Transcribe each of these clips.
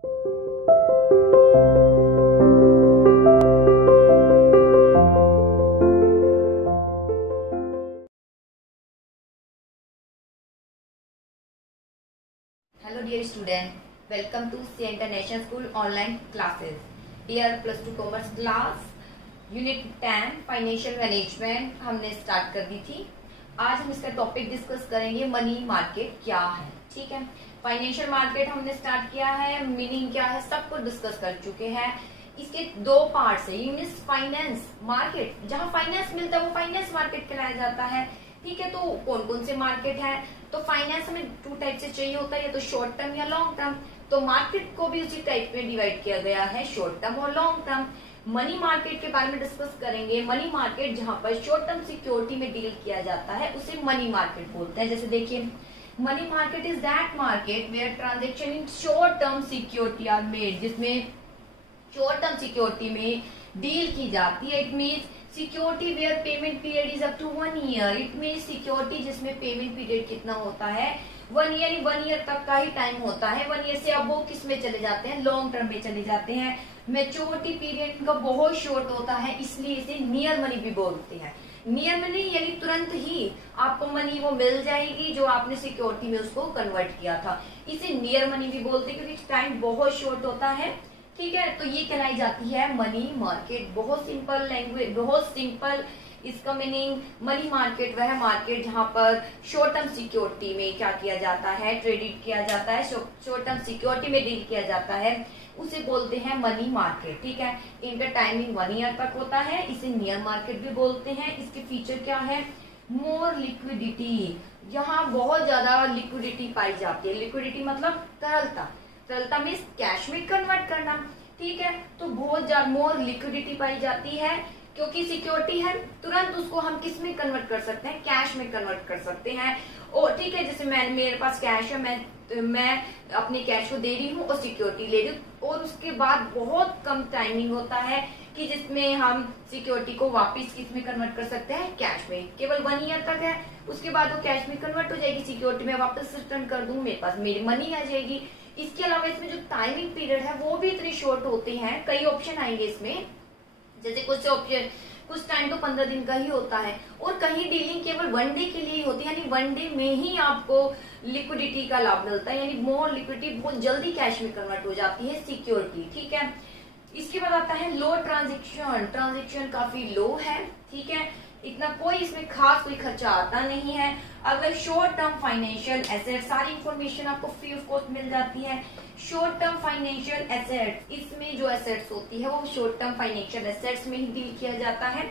Hello dear student, welcome to C International School online classes. Here +2 Commerce class Unit 10 Financial Management हमने start कर दी थी। आज हम इसका टॉपिक डिस्कस करेंगे मनी मार्केट क्या है। ठीक है, फाइनेंशियल मार्केट हमने स्टार्ट किया है, मीनिंग क्या है सब कुछ डिस्कस कर चुके हैं। इसके दो पार्ट्स है, मीन्स फाइनेंस मार्केट, जहाँ फाइनेंस मिलता है वो फाइनेंस मार्केट कहलाया जाता है। ठीक है, तो कौन कौन से मार्केट है, तो फाइनेंस हमें 2 टाइप से चाहिए होता है, या तो शॉर्ट टर्म या लॉन्ग टर्म। तो मार्केट को भी उसी टाइप में डिवाइड किया गया है, शॉर्ट टर्म और लॉन्ग टर्म। मनी मार्केट के बारे में डिस्कस करेंगे। मनी मार्केट जहां पर शॉर्ट टर्म सिक्योरिटी में डील किया जाता है उसे मनी मार्केट बोलते हैं। जैसे देखिए, money market is that market where transaction in short term security are made, जिसमें शॉर्ट टर्म सिक्योरिटी में डील की जाती है। It means security where payment period is up to 1 year. It means security जिसमें पेमेंट पीरियड कितना होता है, 1 ईयर, 1 ईयर तक का ही टाइम होता है। 1 ईयर से अब वो किस में चले जाते हैं, लॉन्ग टर्म में चले जाते हैं। मैच्योरिटी पीरियड इनका बहुत शॉर्ट होता है, इसलिए इसे नियर मनी भी बोलते हैं। नियर मनी यानी तुरंत ही आपको मनी वो मिल जाएगी जो आपने सिक्योरिटी में उसको कन्वर्ट किया था। इसे नियर मनी भी बोलते हैं क्योंकि टाइम बहुत शॉर्ट होता है। ठीक है, तो ये कहलाई जाती है मनी मार्केट। बहुत सिंपल लैंग्वेज, बहुत सिंपल इसका मीनिंग। मनी मार्केट वह मार्केट जहां पर शॉर्ट टर्म सिक्योरिटी में क्या किया जाता है, ट्रेडिट किया जाता है, शॉर्ट टर्म सिक्योरिटी में डील किया जाता है, उसे बोलते हैं मनी मार्केट। ठीक है, इनका टाइमिंग 1 ईयर तक होता है, इसे नियर मार्केट भी बोलते हैं। इसके फीचर क्या है, मोर लिक्विडिटी, यहाँ बहुत ज्यादा लिक्विडिटी पाई जाती है। लिक्विडिटी मतलब तरलता, तरलता मीन्स कैश में कन्वर्ट करना। ठीक है, तो बहुत ज्यादा मोर लिक्विडिटी पाई जाती है क्योंकि सिक्योरिटी है, तुरंत उसको हम किस में कन्वर्ट कर सकते हैं, कैश में कन्वर्ट कर सकते हैं। और ठीक है, जैसे मेरे पास कैश है, मैं अपने कैश को दे रही हूँ और सिक्योरिटी ले रही हूँ, और उसके बाद बहुत कम टाइमिंग होता है कि जिसमें हम सिक्योरिटी को वापस किस में कन्वर्ट कर सकते हैं, कैश में। केवल 1 ईयर तक है, उसके बाद वो कैश में कन्वर्ट हो जाएगी, सिक्योरिटी में वापस रिटर्न कर दूं, मेरे पास मेरी मनी आ जाएगी। इसके अलावा इसमें जो टाइमिंग पीरियड है वो भी इतनी शॉर्ट होते हैं। कई ऑप्शन आएंगे इसमें, जैसे कुछ ऑप्शन कुछ टाइम तो 15 दिन का ही होता है, और कहीं डीलिंग केवल 1 डे के लिए होती है, यानी 1 डे में ही आपको लिक्विडिटी का लाभ मिलता है, यानी मोर लिक्विडिटी, बहुत जल्दी कैश में कन्वर्ट हो जाती है सिक्योरिटी। ठीक है, इसके बाद आता है लो ट्रांजेक्शन। ट्रांजेक्शन काफी लो है। ठीक है, इतना कोई इसमें खास कोई खर्चा आता नहीं है। अगर शॉर्ट टर्म फाइनेंशियल एसेट, सारी इंफॉर्मेशन आपको फ्री ऑफ कॉस्ट मिल जाती है। शॉर्ट टर्म फाइनेंशियल एसेट, इसमें जो एसेट्स होती है वो शॉर्ट टर्म फाइनेंशियल एसेट्स में ही डील किया जाता है।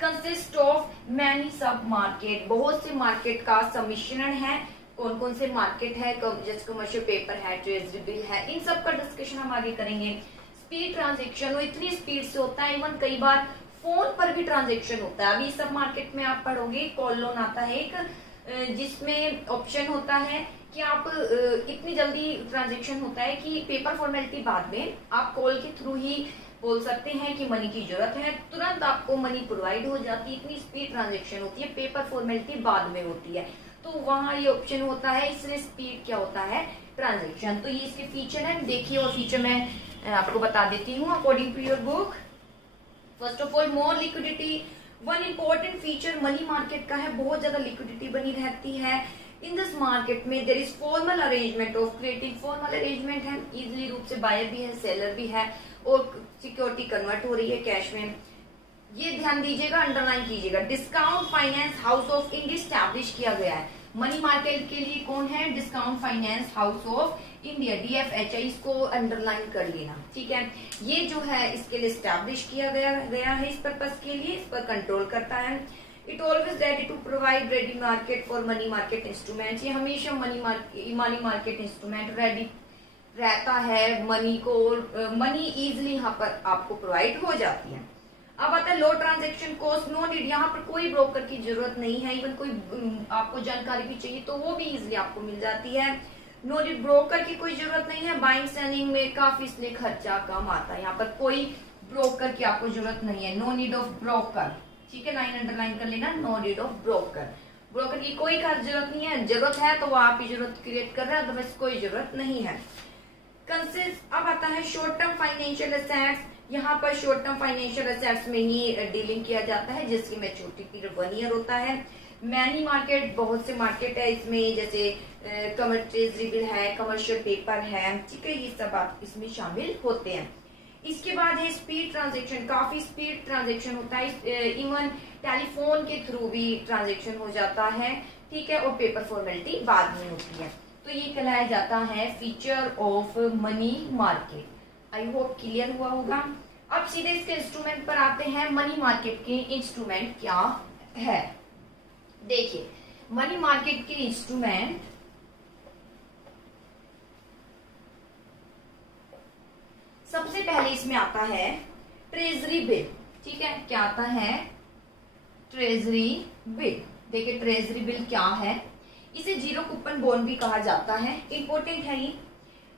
कंसिस्ट ऑफ मैनी सब मार्केट, बहुत से मार्केट का सम्मिश्रण है। कौन कौन से मार्केट है, जैसे कमर्शियल पेपर है, ट्रेजरी बिल है, इन सब का डिस्कशन हम आगे करेंगे। स्पीड ट्रांजेक्शन, वो इतनी स्पीड से होता है, इवन कई बार फोन पर भी ट्रांजेक्शन होता है। अभी सब मार्केट में आप पढ़ोगे, कॉल लोन आता है एक, जिसमें ऑप्शन होता है कि आप इतनी जल्दी ट्रांजेक्शन होता है कि पेपर फॉर्मेलिटी बाद में, आप कॉल के थ्रू ही बोल सकते हैं कि मनी की जरूरत है, तुरंत आपको मनी प्रोवाइड हो जाती है। इतनी स्पीड ट्रांजेक्शन होती है, पेपर फॉर्मेलिटी बाद में होती है, तो वहां ये ऑप्शन होता है, इसलिए स्पीड क्या होता है, ट्रांजेक्शन। तो ये इसके फीचर है, देखिए वो फीचर मैं आपको बता देती हूँ according to your book. First of all, more liquidity, one important feature money market का है, बहुत ज्यादा लिक्विडिटी बनी रहती है। इन दिस मार्केट में there is formal arrangement of creating, formal arrangement है, इजिली रूप से बायर भी है, सेलर भी है, और सिक्योरिटी कन्वर्ट हो रही है कैश में। ये ध्यान दीजिएगा, अंडरलाइन कीजिएगा। Discount finance house of India establish किया गया है मनी मार्केट के लिए। कौन है, discount finance house of India, DFHI, इसको अंडरलाइन कर लेना। ठीक है, ये जो है इसके लिए स्टैब्लिश किया गया है, इस पर्पस के लिए, इस पर कंट्रोल करता है। It always ready to provide ready market for money market instrument, ये हमेशा मनी मार्केट इंस्ट्रूमेंट रेडी रहता है, मनी को, मनी इजिली यहाँ पर आपको प्रोवाइड हो जाती है। अब आता है लो ट्रांजेक्शन कॉस्ट, नो नीड, यहाँ पर कोई ब्रोकर की जरूरत नहीं है, इवन कोई आपको जानकारी भी चाहिए तो वो भी इजिली आपको मिल जाती है। नो नीड, ब्रोकर की कोई जरूरत नहीं है। बाइंग सेलिंग में काफी इसलिए खर्चा कम आता है, यहाँ पर कोई ब्रोकर की आपको जरूरत नहीं है। नो नीड ऑफ ब्रोकर, ठीक है, लाइन अंडरलाइन कर लेना, no need of broker, broker की कोई खास जरूरत नहीं है। जरूरत है तो वो आप ही जरूरत क्रिएट कर रहे हैं, अदरवाइज कोई जरूरत नहीं है। कंसिस्ट अब आता है शॉर्ट टर्म फाइनेंशियल एसेट्स। यहाँ पर शॉर्ट टर्म फाइनेंशियल एसेट्स में ही डीलिंग किया जाता है जिसकी मैच्योरिटी पीरियड 1 ईयर होता है। मैनी मार्केट, बहुत से मार्केट है इसमें, जैसे ट्रेजरी बिल है, कमर्शियल पेपर है, ठीक है, ये सब आप इसमें शामिल होते हैं। इसके बाद है स्पीड ट्रांजेक्शन, काफी स्पीड ट्रांजेक्शन होता है, इवन टेलीफोन के थ्रू भी ट्रांजेक्शन हो जाता है, ठीक है, और पेपर फॉर्मेलिटी बाद में होती है। तो ये कहलाया जाता है feature of money market. I hope clear हुआ होगा। अब सीधे इसके इंस्ट्रूमेंट पर आते हैं। मनी मार्केट के इंस्ट्रूमेंट क्या है? देखिए, मनी मार्केट के इंस्ट्रूमेंट सबसे पहले इसमें आता है ट्रेजरी बिल, ठीक है। क्या आता है? Treasury bill. देखिए ट्रेजरी बिल क्या है, इसे जीरो कूपन बॉन्ड भी कहा जाता है, इंपॉर्टेंट है ये।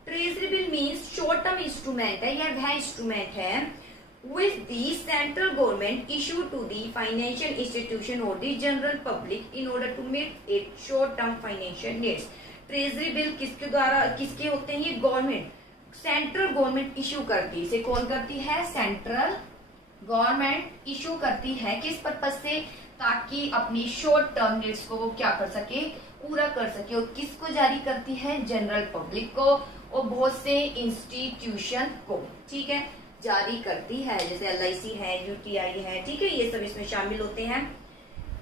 Treasury bill means short term instrument है, यह वह इंस्ट्रूमेंट है which the central government issue to the financial institution or the general public in order to meet its short term financial needs। Treasury bill किसके द्वारा, किसके होते हैं? ये गवर्नमेंट, सेंट्रल गवर्नमेंट इश्यू करती है। इसे कौन करती है? सेंट्रल गवर्नमेंट इश्यू करती है। किस पर्पज से? ताकि अपनी शॉर्ट टर्म नीड्स को वो क्या कर सके, पूरा कर सके। और किसको जारी करती है? जनरल पब्लिक को और बहुत से इंस्टीट्यूशन को, ठीक है, जारी करती है, जैसे LIC है, UTI है, ठीक है, ये सब इसमें शामिल होते हैं।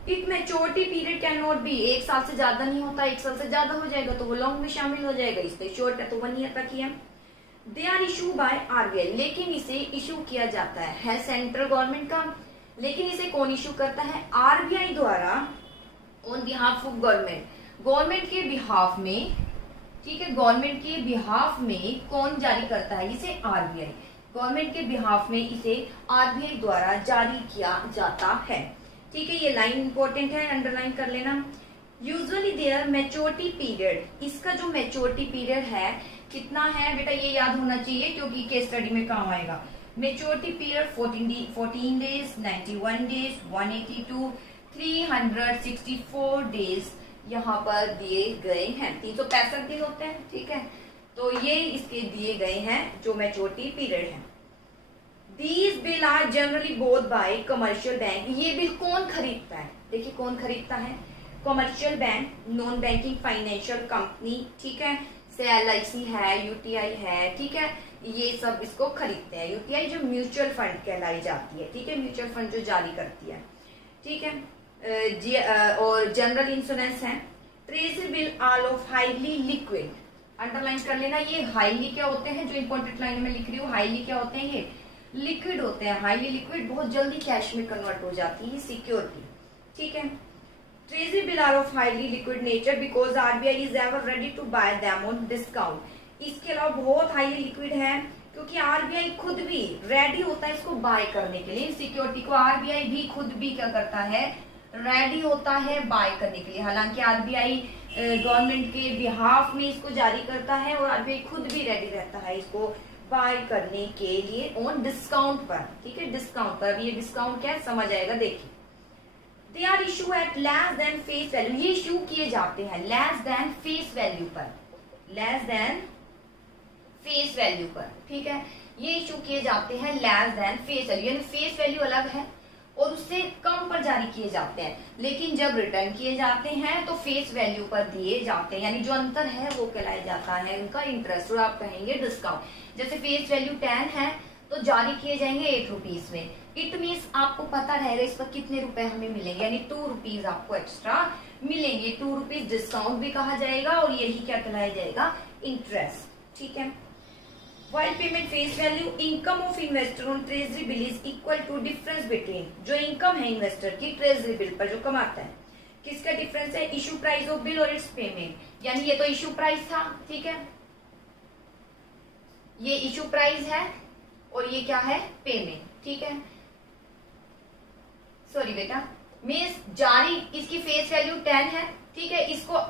It maturity period can not be, 1 साल से ज्यादा नहीं होता, 1 साल से ज्यादा हो जाएगा तो वो लॉन्ग में शामिल हो जाएगा, इसलिए शॉर्ट है तो 1 ईयर तक ही है। They are issue by RBI, लेकिन इसे इशू किया जाता है सेंट्रल गवर्नमेंट का, लेकिन इसे कौन इशू करता है? RBI द्वारा, on behalf of government, government के बिहाफ में, ठीक है, गवर्नमेंट के बिहाफ में कौन जारी करता है? इसे RBI, गवर्नमेंट के बिहाफ में इसे RBI द्वारा जारी किया जाता है, ठीक है। ये लाइन इंपॉर्टेंट है, अंडरलाइन कर लेना। यूजुअली देयर मैच्योरिटी पीरियड, इसका जो मैच्योरिटी पीरियड है कितना है बेटा, ये याद होना चाहिए क्योंकि केस स्टडी में काम आएगा। Maturity period 14 days, 91 days, 182, 364 days यहाँ पर दिए गए हैं। 365 दिन होते हैं, ठीक है, तो ये इसके दिए गए हैं जो मैच्योरिटी पीरियड है। These bill are generally both by commercial bank, ये बिल कौन खरीदता है? देखिए कौन खरीदता है? Commercial bank, non banking financial company, ठीक है, से LIC है, UTI है, ठीक है, ये सब इसको खरीदते हैं। UTI जो म्यूचुअल फंड कहलाई जाती है, ठीक है, म्यूचुअल फंड जो जारी करती है, ठीक है, और जनरल इंश्योरेंस है। Treasury bill are of highly liquid, underline कर लेना। ये हाईली क्या होते हैं, जो इंपॉर्टेंट लाइन में लिख रही हूँ, हाईली क्या होते हैं? ये लिक्विड होते हैं। हाईली लिक्विड, बहुत जल्दी कैश में कन्वर्ट हो जाती है सिक्योरिटी, ठीक है। Treasury bill are of highly liquid nature because RBI is ever ready to buy them on discount. इसके अलावा बहुत हाईली लिक्विड है क्योंकि RBI खुद भी रेडी होता है इसको बाय करने के लिए। सिक्योरिटी को RBI भी खुद भी क्या करता है? रेडी होता है बाय करने के लिए। हालांकि RBI गवर्नमेंट के बिहाफ में इसको जारी करता है और RBI खुद भी रेडी रहता है इसको बाय करने के लिए ऑन डिस्काउंट पर, ठीक है, डिस्काउंट पर। अब ये डिस्काउंट क्या है समझ आएगा, देखिए। They are issue at less than face value, ये इशू किए जाते हैं लेस देन फेस वैल्यू पर, लेस देन फेस वैल्यू पर, ठीक है, ये इशू किए जाते हैं लेस देन फेस वैल्यू, यानी फेस वैल्यू अलग है और उससे कम पर जारी किए जाते हैं, लेकिन जब रिटर्न किए जाते हैं तो फेस वैल्यू पर दिए जाते हैं, यानी जो अंतर है वो कहलाया जाता है उनका इंटरेस्ट, और आप कहेंगे डिस्काउंट। जैसे फेस वैल्यू 10 है तो जारी किए जाएंगे 8 रुपीज में। इट मीन्स आपको पता रहेगा इस पर कितने रुपए हमें मिलेंगे, यानी 2 रुपीज आपको एक्स्ट्रा मिलेंगे। 2 रुपीज डिस्काउंट भी कहा जाएगा और यही क्या कहलाया जाएगा? इंटरेस्ट, ठीक है। While payment face value, income of investor on treasury bill is equal to difference between, जो इनकम है इन्वेस्टर की ट्रेजरी बिल पर जो कमाता है, किसका डिफरेंस है? इशू प्राइस ऑफ बिल और इट्स पेमेंट। यानी ये तो इशू प्राइस था, ठीक है, ये इशू प्राइस है और ये क्या है? पेमेंट, ठीक है। सॉरी बेटा, मीन्स जारी इसकी फेस वैल्यू 10 है, ठीक है, इसको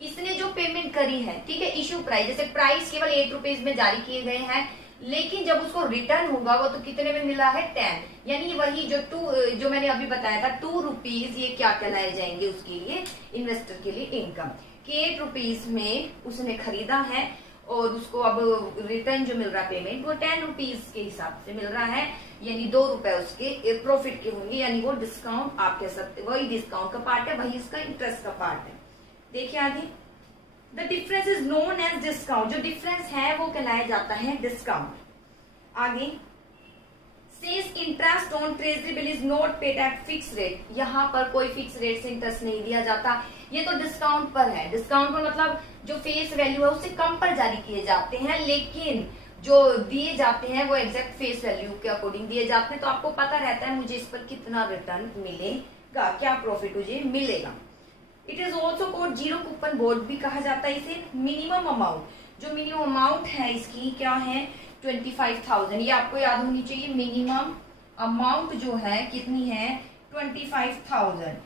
इसने जो पेमेंट करी है, ठीक है, इशू प्राइस, जैसे प्राइस केवल 8 रुपीज में जारी किए गए हैं, लेकिन जब उसको रिटर्न होगा वो तो कितने में मिला है? 10, यानी वही जो मैंने अभी बताया था 2 रुपीज, ये क्या कहलाए जाएंगे उसके लिए, इन्वेस्टर के लिए इनकम, कि 8 रुपीज में उसने खरीदा है और उसको अब रिटर्न जो मिल रहा है पेमेंट वो 10 रुपीज के हिसाब से मिल रहा है, यानी 2 रुपए उसके प्रॉफिट के होंगे, यानी वो डिस्काउंट आप कह सकते, वही डिस्काउंट का पार्ट है, वही इसका इंटरेस्ट का पार्ट है। देखिए आगे, the difference is known as discount, जो डिफरेंस है वो कहलाया जाता है डिस्काउंट। आगे, says interest on treasury bill is not paid at fix rate, यहाँ पर कोई फिक्स रेट से इंटरेस्ट नहीं दिया जाता, ये तो डिस्काउंट पर है। डिस्काउंट पर मतलब जो फेस वैल्यू है उससे कम पर जारी किए जाते हैं, लेकिन जो दिए जाते हैं वो एग्जैक्ट फेस वैल्यू के अकॉर्डिंग दिए जाते हैं, तो आपको पता रहता है मुझे इस पर कितना रिटर्न मिलेगा, क्या प्रॉफिट मुझे मिलेगा। It is also called zero coupon board भी कहा जाता है इसे। मिनिमम अमाउंट, जो मिनिमम अमाउंट है इसकी क्या है 25,000, ये आपको याद होनी चाहिए। मिनिमम अमाउंट जो है कितनी है 25,000,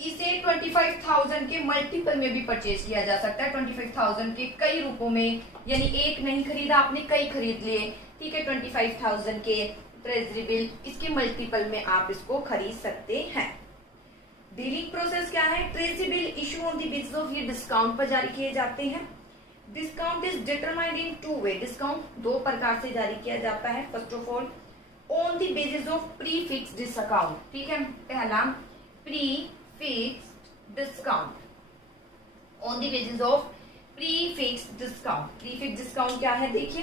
इसे 25,000 के मल्टीपल में भी परचेज किया जा सकता है, 25,000 के कई रूपों में, यानी एक नहीं खरीदा आपने, कई खरीद लिए, ठीक है। 25,000 के ट्रेजरी बिल, इसके मल्टीपल में आप इसको खरीद सकते हैं। डीलिंग प्रोसेस क्या है, treasury bill issue on the basis of, ये डिस्काउंट पर जारी किए जाते हैं। Discount is determined in 2 way, discount 2 प्रकार से जारी किया जाता है। First of all on the basis of pre fixed discount, ठीक है। पहला pre fixed discount, on the basis of pre fixed discount. Pre fixed discount क्या है देखिए,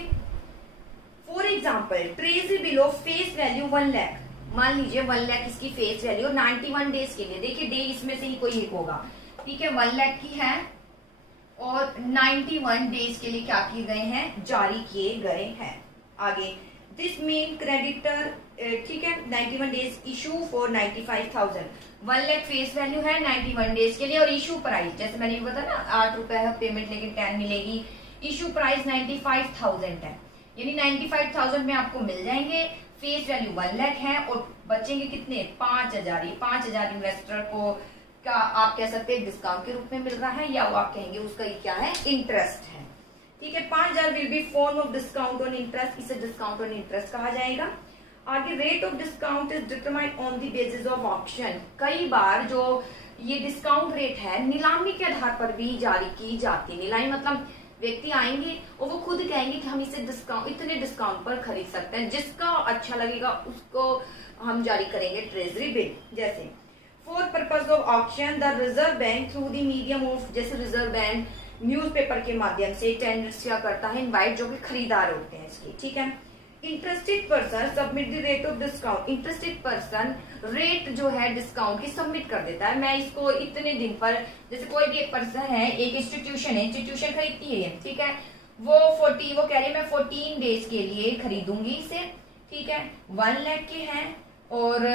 for example treasury bill of face value 1 lakh, मान लीजिए 1 लाख इसकी फेस वैल्यू 91 डेज के लिए, देखिए डे इसमें से ही कोई एक होगा, ठीक है। 1 लाख की है और 91 डेज के लिए क्या किए गए हैं, जारी किए गए हैं। आगे, दिस मीन क्रेडिटर, ठीक है, 91 days issue for 95,000, 1 lakh face value है 91 डेज के लिए, और इशू प्राइस जैसे मैंने बताया ना 8 रुपए है पेमेंट लेकिन 10 मिलेगी, इशू प्राइस 95,000 है, यानी 95,000 में आपको मिल जाएंगे। फेस वैल्यू 1 लाख है और बचेंगे कितने 5,000, ये 5,000 इन्वेस्टर को का आप कह सकते हैं डिस्काउंट के रूप में मिल रहा है, या वो आप कहेंगे उसका ये क्या है इंटरेस्ट है, ठीक है। 5,000 will be form of discount on interest, इसे डिस्काउंट ऑन इंटरेस्ट कहा जाएगा। आगे, rate of discount is determined on the basis of auction, कई बार जो ये डिस्काउंट रेट है नीलामी के आधार पर भी जारी की जाती है। नीलामी मतलब व्यक्ति आएंगे और वो खुद कहेंगे कि हम इसे डिस्काउंट, इतने डिस्काउंट पर खरीद सकते हैं, जिसका अच्छा लगेगा उसको हम जारी करेंगे ट्रेजरी बिल। जैसे for purpose of auction the reserve bank through the medium of, जैसे रिजर्व बैंक न्यूज़पेपर के माध्यम से टेंडर्स क्या करता है, इनवाइट जो कि खरीदार होते हैं इसकी, ठीक है। Interested person submit the rate of discount, interested person rate जो है डिस्काउंट की सबमिट कर देता है। मैं इसको इतने दिन पर, जैसे कोई भी एक पर्सन है, एक इंस्टीट्यूशन है, इंस्टीट्यूशन खरीदती है, ठीक है, वो कह रही है मैं 14 डेज के लिए खरीदूंगी इसे, ठीक है। 1 लाख के हैं और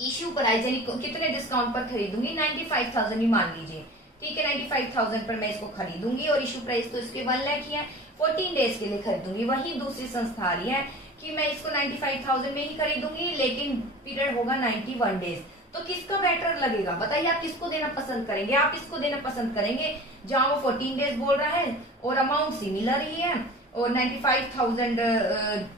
इश्यू प्राइस यानी कितने डिस्काउंट पर खरीदूंगी 95,000 ही मान लीजिए, ठीक है। 95,000 पर मैं इसको खरीदूंगी और इश्यू प्राइस तो इसके 1 लाख ही है, 14 डेज के लिए खरीदूंगी। वही दूसरी संस्था आ रही है कि मैं इसको 95,000 में ही खरीदूंगी लेकिन पीरियड होगा 91 डेज, तो किसका बेटर लगेगा बताइए, आप किसको देना पसंद करेंगे? आप इसको देना पसंद करेंगे जहां वो 14 डेज बोल रहा है और अमाउंट सिमिलर ही है और 95,000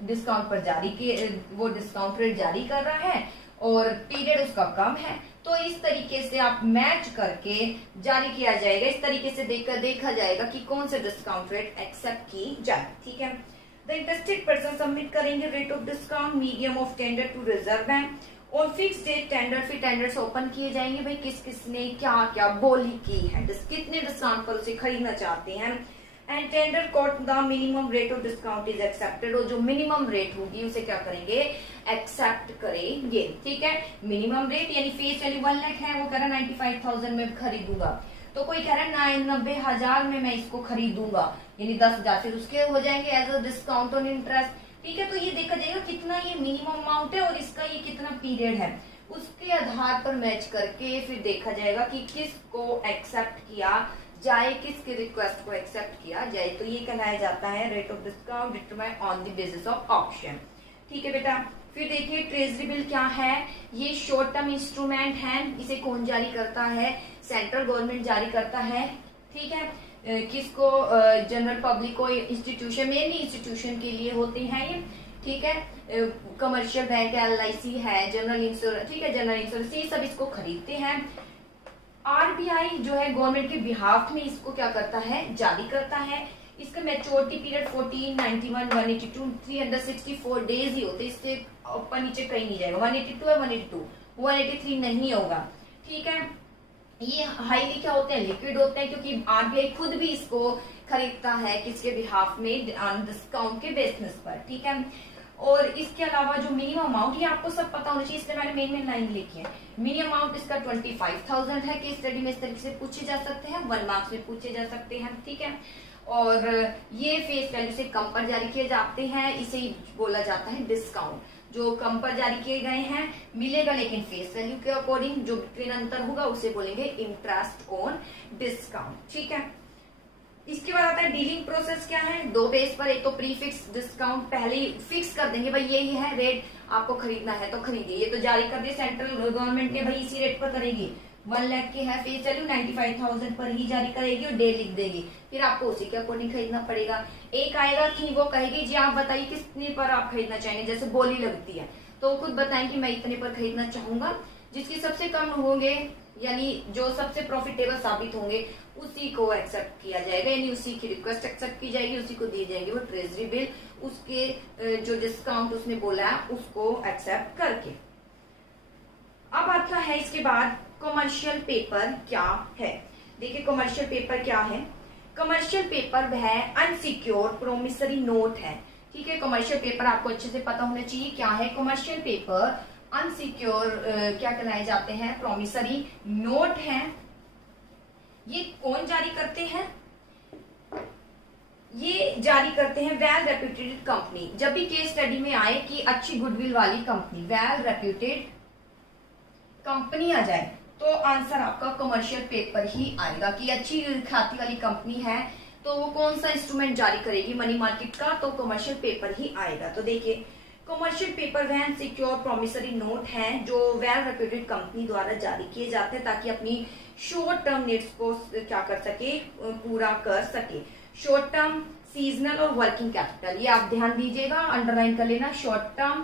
डिस्काउंट पर जारी किए, वो डिस्काउंट रेट जारी कर रहा है और पीरियड उसका कम है, तो इस तरीके से आप मैच करके जारी किया जाएगा। इस तरीके से देखा जाएगा कि कौन से डिस्काउंट रेट एक्सेप्ट की जाए, ठीक है। द इंटरेस्टेड पर्सन सबमिट करेंगे rate of discount medium of tender to reserve bank on fix date tender, फिर टेंडर्स ओपन किए जाएंगे, भाई किस किसने क्या क्या बोली की है, कितने डिस्काउंट पर उसे खरीदना चाहते हैं। And tender quote the minimum rate of discount is accepted, और जो मिनिमम रेट होगी उसे क्या करेंगे एक्सेप्ट करेंगे, ठीक है। मिनिमम रेट यानी फेस वैल्यू 1 लाख है, वो कह रहा 95,000 में खरीदूंगा, तो कोई कह रहा है 90,000 में मैं इसको खरीदूंगा, यानी 10,000 फिर उसके हो जाएंगे as a discount on interest, ठीक है। तो ये देखा जाएगा कितना ये मिनिमम अमाउंट है और इसका ये कितना पीरियड है, उसके आधार पर मैच करके फिर देखा जाएगा कि किसको एक्सेप्ट किया जाए, किसकी रिक्वेस्ट को एक्सेप्ट किया जाए, तो ये कहलाया जाता है rate of discount determined on the basis of auction, ठीक है बेटा। फिर देखिए ट्रेजरी बिल क्या है, ये शॉर्ट टर्म इंस्ट्रूमेंट है, इसे कौन जारी करता है, सेंट्रल गवर्नमेंट जारी करता है, ठीक है। किसको, जनरल पब्लिक को, इंस्टीट्यूशन, मेनली इंस्टीट्यूशन के लिए होते हैं ये, ठीक है। कमर्शियल बैंक है, LIC है, जनरल इंश्योरेंस, ठीक है, जनरल इंश्योरेंस, ये सब इसको खरीदते हैं। RBI जो है गवर्नमेंट के बिहाफ में इसको क्या करता है जारी करता है। इसका मैच्योरिटी पीरियड 14, 91, 182, 364 डेज ही होते, इससे ऊपर नीचे कहीं नहीं जाएगा। 182 है 182, 183 नहीं होगा। ठीक है, ये हाईली क्या होते हैं, लिक्विड होते हैं, क्योंकि आरबीआई खुद भी इसको खरीदता है किसके बिहाफ में, डिस्काउंट के बेसिस पर। ठीक है, और इसके अलावा जो मिनिमम अमाउंट, ये आपको सब पता होना चाहिए, इसलिए मैंने मेन लाइन लिखी है। मिनिमम अमाउंट इसका 25,000 है कि स्टडी में इस तरीके से पूछे जा सकते हैं, 1 मार्क्स में पूछे जा सकते हैं। ठीक है, और ये फेस वैल्यू से कम पर जारी किए जाते हैं, इसे ही बोला जाता है डिस्काउंट। जो कम पर जारी किए गए हैं मिलेगा, लेकिन फेस वैल्यू के अकॉर्डिंग जो बिटवीन अंतर होगा उसे बोलेंगे इंटरेस्ट ऑन डिस्काउंट। ठीक है, इसके बाद आता है डीलिंग प्रोसेस क्या है, 2 बेस पर। एक तो प्री फिक्स डिस्काउंट, पहले ही फिक्स कर देंगे भाई यही है रेट, आपको खरीदना है तो खरीदिए। ये तो जारी कर दिए सेंट्रल गवर्नमेंट ने, भाई इसी रेट पर करेगी। 1 लाख के है फेस वैल्यू, 95,000 पर ही जारी करेगी और डे लिख देगी, फिर आपको उसी के अकॉर्डिंग खरीदना पड़ेगा। एक आएगा कि वो कहेगी जी आप बताइए कितने पर आप खरीदना चाहेंगे, जैसे बोली लगती है तो खुद बताएं कि मैं इतने पर खरीदना चाहूंगा। जिसकी सबसे कम होंगे यानी जो सबसे प्रॉफिटेबल साबित होंगे उसी को एक्सेप्ट किया जाएगा, यानी उसी की रिक्वेस्ट एक्सेप्ट की जाएगी, उसी को दी जाएगी वो ट्रेजरी बिल, उसके जो डिस्काउंट उसने बोला है उसको एक्सेप्ट करके। अब आता है इसके बाद कमर्शियल पेपर क्या है। देखिए कमर्शियल पेपर क्या है, कमर्शियल पेपर वह अनसिक्योर्ड प्रोमिसरी नोट है। ठीक है, कमर्शियल पेपर आपको अच्छे से पता होना चाहिए क्या है। कमर्शियल पेपर अनसिक्योर क्या कहलाए जाते हैं, प्रोमिसरी नोट है। ये कौन जारी करते हैं, ये जारी करते हैं वेल रेप्यूटेड कंपनी। जब भी केस स्टडी में आए कि अच्छी गुडविल वाली कंपनी, वेल रेप्यूटेड कंपनी आ जाए तो आंसर आपका कमर्शियल पेपर ही आएगा कि अच्छी ख्याति वाली कंपनी है तो वो कौन सा इंस्ट्रूमेंट जारी करेगी मनी मार्केट का, तो कमर्शियल पेपर ही आएगा। तो देखिए कमर्शियल पेपर वह सिक्योर प्रोमिसरी नोट है जो वेल रेप्यूटेड कंपनी द्वारा जारी किए जाते हैं ताकि अपनी शॉर्ट टर्म नीड्स को क्या कर सके, पूरा कर सके। शॉर्ट टर्म, सीजनल और वर्किंग कैपिटल, ये आप ध्यान दीजिएगा, अंडरलाइन कर लेना। शॉर्ट टर्म,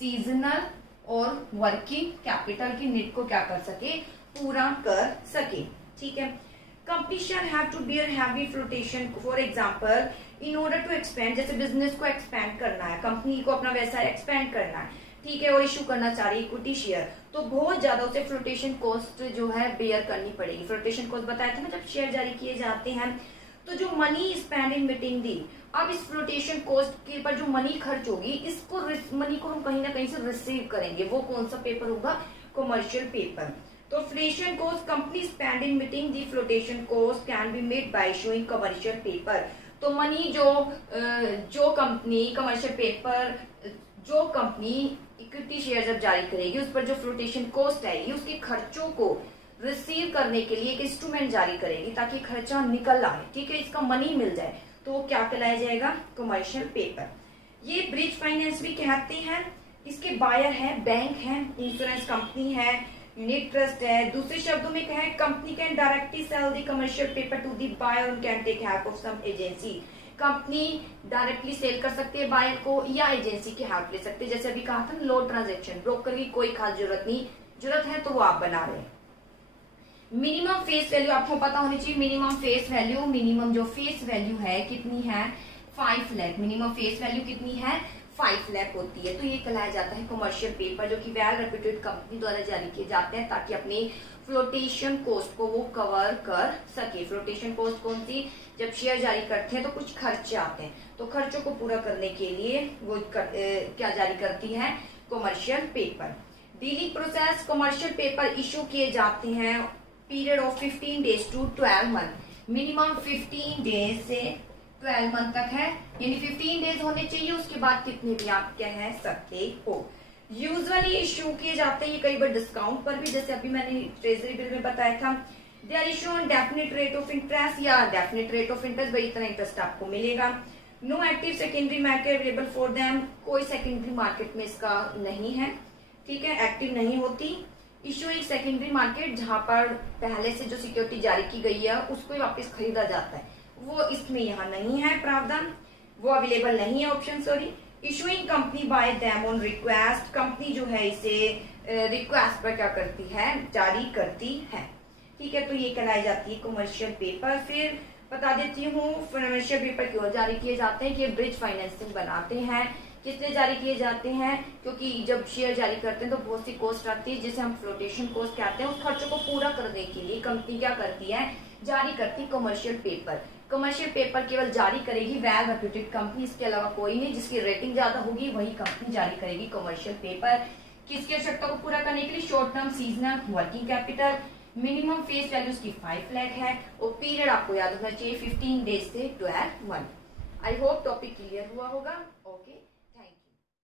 सीजनल और वर्किंग कैपिटल की नीड को क्या कर सके, पूरा कर सके। ठीक है, company shall have to bear heavy flotation for example in order to expand, जैसे बिजनेस को एक्सपेंड करना है, कंपनी को अपना व्यवसाय एक्सपेंड करना है, ठीक है, और इशू करना चाह रही है इक्विटी शेयर, तो बहुत ज्यादा उसे फ्लोटेशन कॉस्ट जो है बेयर करनी पड़ेगी। फ्लोटेशन कॉस्ट बताया था ना, जब शेयर जारी किए जाते हैं तो जो मनी स्पेंड इन मीटिंग दी, अब इस फ्लोटेशन कॉस्ट के पर जो मनी खर्च होगी, इसको मनी को हम कहीं ना कहीं से रिसीव करेंगे, वो कौन सा पेपर होगा, कमर्शियल पेपर। तो flotation cost company spend in meeting the flotation cost can be made by issuing commercial paper. तो मनी जो कंपनी कमर्शियल पेपर, जो कंपनी इक्विटी शेयर जब जारी करेगी उस पर जो फ्लोटेशन कॉस्ट आएगी उसके खर्चों को रिसीव करने के लिए एक इंस्ट्रूमेंट जारी करेगी ताकि खर्चा निकल आए, ठीक है, इसका मनी मिल जाए, तो वो क्या कहलाया जाएगा, कमर्शियल पेपर। ये ब्रिज फाइनेंस भी कहते हैं। इसके बायर है, बैंक है, इंश्योरेंस कंपनी है, यूनिट ट्रस्ट है। दूसरे शब्दों में कहें, company can directly sell the commercial paper to the buyer और can take help of some agency. Company directly sell कर सकती है बायर को या एजेंसी की हेल्प ले सकते हैं। जैसे अभी कहा था लो ट्रांजेक्शन, ब्रोकर की कोई खास जरूरत नहीं, जरूरत है तो वो आप बना रहे हैं। मिनिमम फेस वैल्यू आपको पता होनी चाहिए। मिनिमम फेस वैल्यू, मिनिमम जो फेस वैल्यू है कितनी है, 5 लाख। मिनिमम फेस वैल्यू कितनी है, 5 लाख होती है। तो ये कहलाया जाता है कमर्शियल पेपर, जो कि वेल रेप्यूटेड कंपनी द्वारा जारी किए जाते हैं ताकि अपनी फ्लोटेशन कॉस्ट को वो कवर कर सके। फ्लोटेशन कॉस्ट कौन सी, जब शेयर जारी करते हैं तो कुछ खर्चे आते हैं, तो खर्चों को पूरा करने के लिए वो क्या जारी करती है, commercial paper. Dealing process, commercial paper issue किए जाते हैं period of 15 days to 12 month. Minimum 15 days से 12 मंथ तक है, यानी 15 डेज होने चाहिए, उसके बाद कितने भी आप कह सकते हो। यूजुअली इशू किए जाते हैं ये कई बार डिस्काउंट पर भी, जैसे अभी मैंने ट्रेजरी बिल में बताया था, they are issue on definite rate of interest या डेफिनेट रेट ऑफ इंटरेस्ट, भाई इतना इंटरेस्ट आपको मिलेगा। No active secondary market available for them, कोई सेकेंडरी मार्केट में इसका नहीं है, ठीक है, एक्टिव नहीं होती। इशू एक सेकेंडरी मार्केट जहां पर पहले से जो सिक्योरिटी जारी की गई है उसको वापस खरीदा जाता है, वो इसमें यहाँ नहीं है प्रावधान, वो अवेलेबल नहीं है option, sorry. Issuing company by them on request, company जो है इसे रिक्वेस्ट पर क्या करती है, जारी करती है, ठीक है, तो ये कहलाई जाती है कमर्शियल पेपर। फिर बता देती हूँ फाइनेंशियल पेपर क्यों जारी किए जाते हैं कि ब्रिज फाइनेंसिंग बनाते हैं। किस लिए जारी किए जाते हैं? क्योंकि जब शेयर जारी करते हैं तो बहुत सी कॉस्ट आती है जिसे हम फ्लोटेशन कॉस्ट कहते हैं। उस खर्चों को पूरा करने के लिए कंपनी क्या करती है? जारी करती कमर्शियल पेपर। कमर्शियल पेपर केवल जारी करेगी वेल रेप्यूटेड कंपनी, इसके अलावा कोई नहीं। जिसकी रेटिंग ज्यादा होगी वही कंपनी जारी करेगी कमर्शियल पेपर। किसकी आवश्यकता को पूरा करने के लिए? Short term, seasonal, working capital. Minimum face value उसकी 5 लाख है और पीरियड आपको याद होना चाहिए 15 डेज से 12 month. I hope topic clear हुआ होगा।